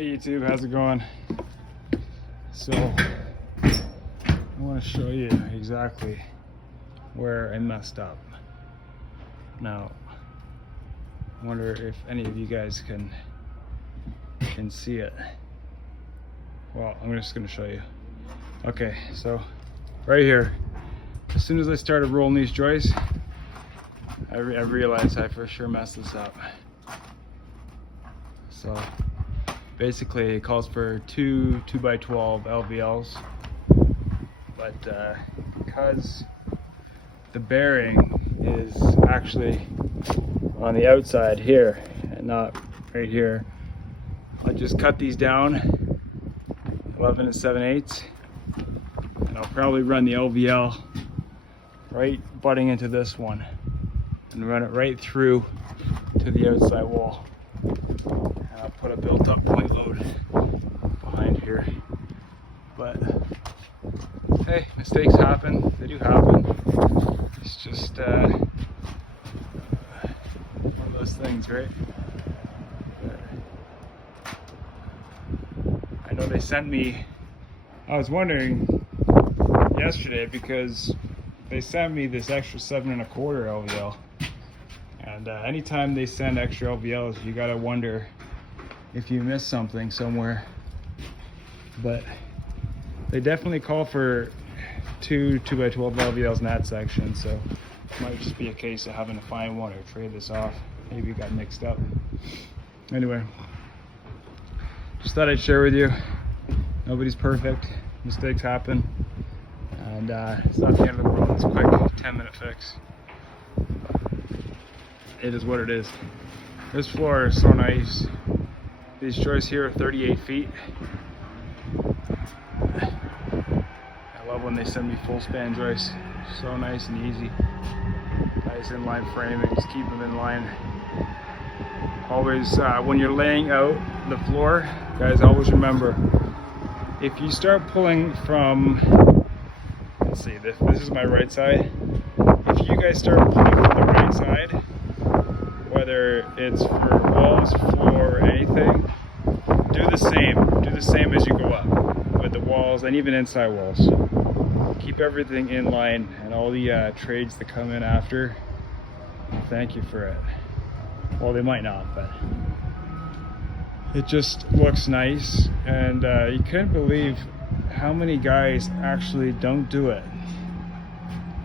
Hey YouTube, how's it going? So I want to show you exactly where I messed up. Now I wonder if any of you guys can see it. Well, I'm just going to show you. Okay, so right here, as soon as I started rolling these joists, I realized I for sure messed this up. So basically it calls for two 2x12 LVLs, but because the bearing is actually on the outside here and not right here, I just cut these down 11 7/8, and I'll probably run the LVL right butting into this one and run it right through to the outside wall. And I'll put a built-up point load behind here. But hey, mistakes happen. They do happen. It's just one of those things, right? I know they sent me, I was wondering yesterday because they sent me this extra 7 1/4 LVL. And anytime they send extra LVLs, you gotta wonder if you missed something somewhere. But they definitely call for two 2x12 LVLs in that section, so it might just be a case of having to find one or trade this off. Maybe it got mixed up. Anyway, just thought I'd share with you. Nobody's perfect. Mistakes happen. And it's not the end of the world. It's a quick 10-minute fix. It is what it is. This floor is so nice. These joists here are 38 feet. I love when they send me full span joists. So nice and easy. Nice inline framing, just keep them in line. Always, when you're laying out the floor, guys, always remember, if you start pulling from, let's see, this is my right side. If you guys start pulling from the right side, whether it's for walls, floor, or anything, do the same as you go up with the walls and even inside walls. Keep everything in line, and all the trades that come in after will thank you for it. Well, they might not, but it just looks nice, and you couldn't believe how many guys actually don't do it.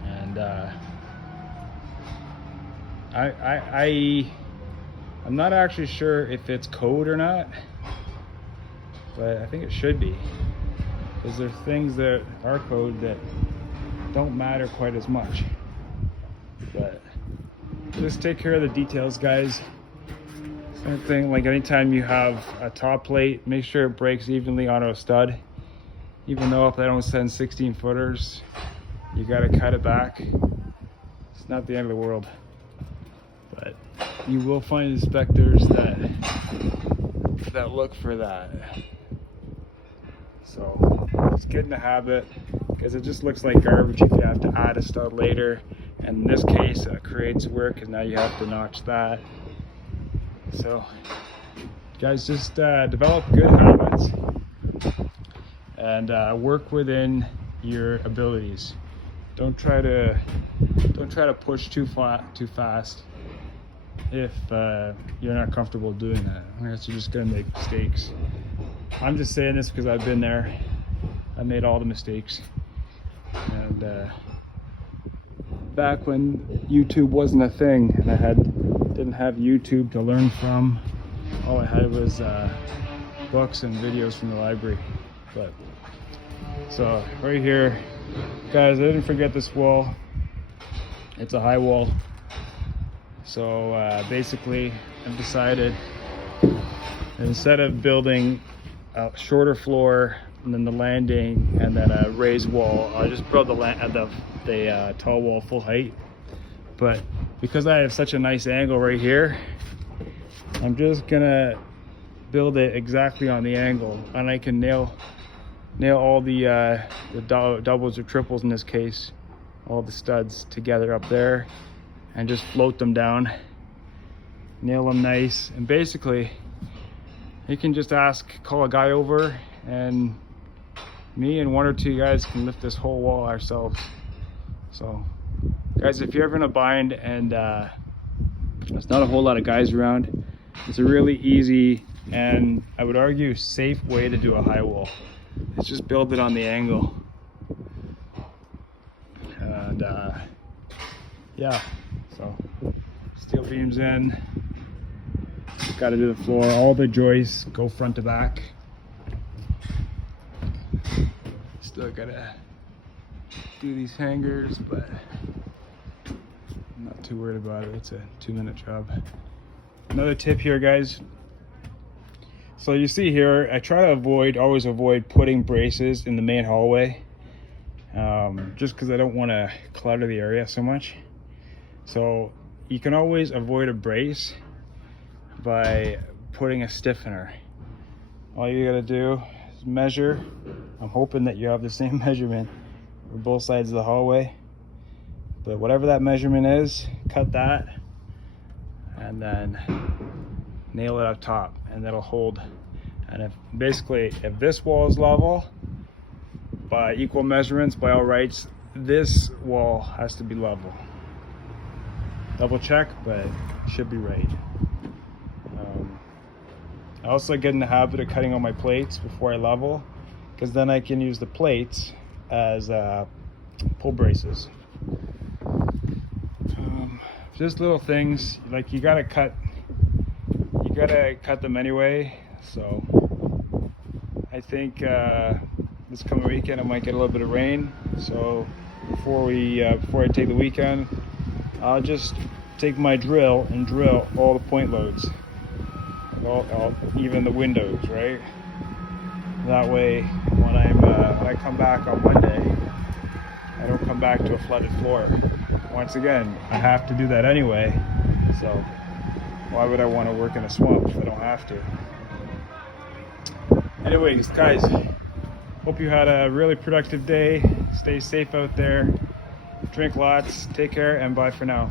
And I'm not actually sure if it's code or not, but I think it should be, because there's things that are code that don't matter quite as much. But just take care of the details, guys. Same thing, like anytime you have a top plate, make sure it breaks evenly onto a stud. Even though if they don't send 16 footers, you gotta cut it back. It's not the end of the world. But you will find inspectors that look for that. So just get in the habit, because it just looks like garbage if you have to add a stud later. And in this case, it creates work, and now you have to notch that. So guys, just develop good habits and work within your abilities. Don't try to push too fast if you're not comfortable doing that. Or else you're just gonna make mistakes. I'm just saying this because I've been there. I made all the mistakes. And back when YouTube wasn't a thing, and I didn't have YouTube to learn from, all I had was books and videos from the library. But so right here, guys, I didn't forget this wall. It's a high wall. So basically I've decided, instead of building a shorter floor and then the landing and then a raised wall, I just built the tall wall full height. But because I have such a nice angle right here, I'm just gonna build it exactly on the angle, and I can nail all the doubles or triples in this case, all the studs together up there, and just float them down, nail them nice. And basically you can just call a guy over, and me and 1 or 2 guys can lift this whole wall ourselves. So guys, if you're ever in a bind and there's not a whole lot of guys around, it's a really easy, and I would argue safe way to do a high wall. It's just build it on the angle. And yeah, so steel beams in, just got to do the floor, all the joists go front to back. Still gotta do these hangers, but I'm not too worried about it. It's a 2-minute job. Another tip here, guys. So you see here, I try to always avoid putting braces in the main hallway, just because I don't want to clutter the area so much. So you can always avoid a brace by putting a stiffener. All you gotta do is measure. I'm hoping that you have the same measurement for both sides of the hallway, but whatever that measurement is, cut that and then nail it up top, and that'll hold. And if this wall is level by equal measurements, by all rights, this wall has to be level. Double check, but it should be right. I also get in the habit of cutting all my plates before I level, because then I can use the plates as pull braces. Just little things, like you gotta cut them anyway. So I think this coming weekend I might get a little bit of rain. So before I take the weekend, I'll just take my drill and drill all the point loads, even the windows, right? That way, when I come back on Monday, I don't come back to a flooded floor. Once again, I have to do that anyway, so why would I want to work in a swamp if I don't have to? Anyways, guys, hope you had a really productive day. Stay safe out there. Drink lots. Take care, and bye for now.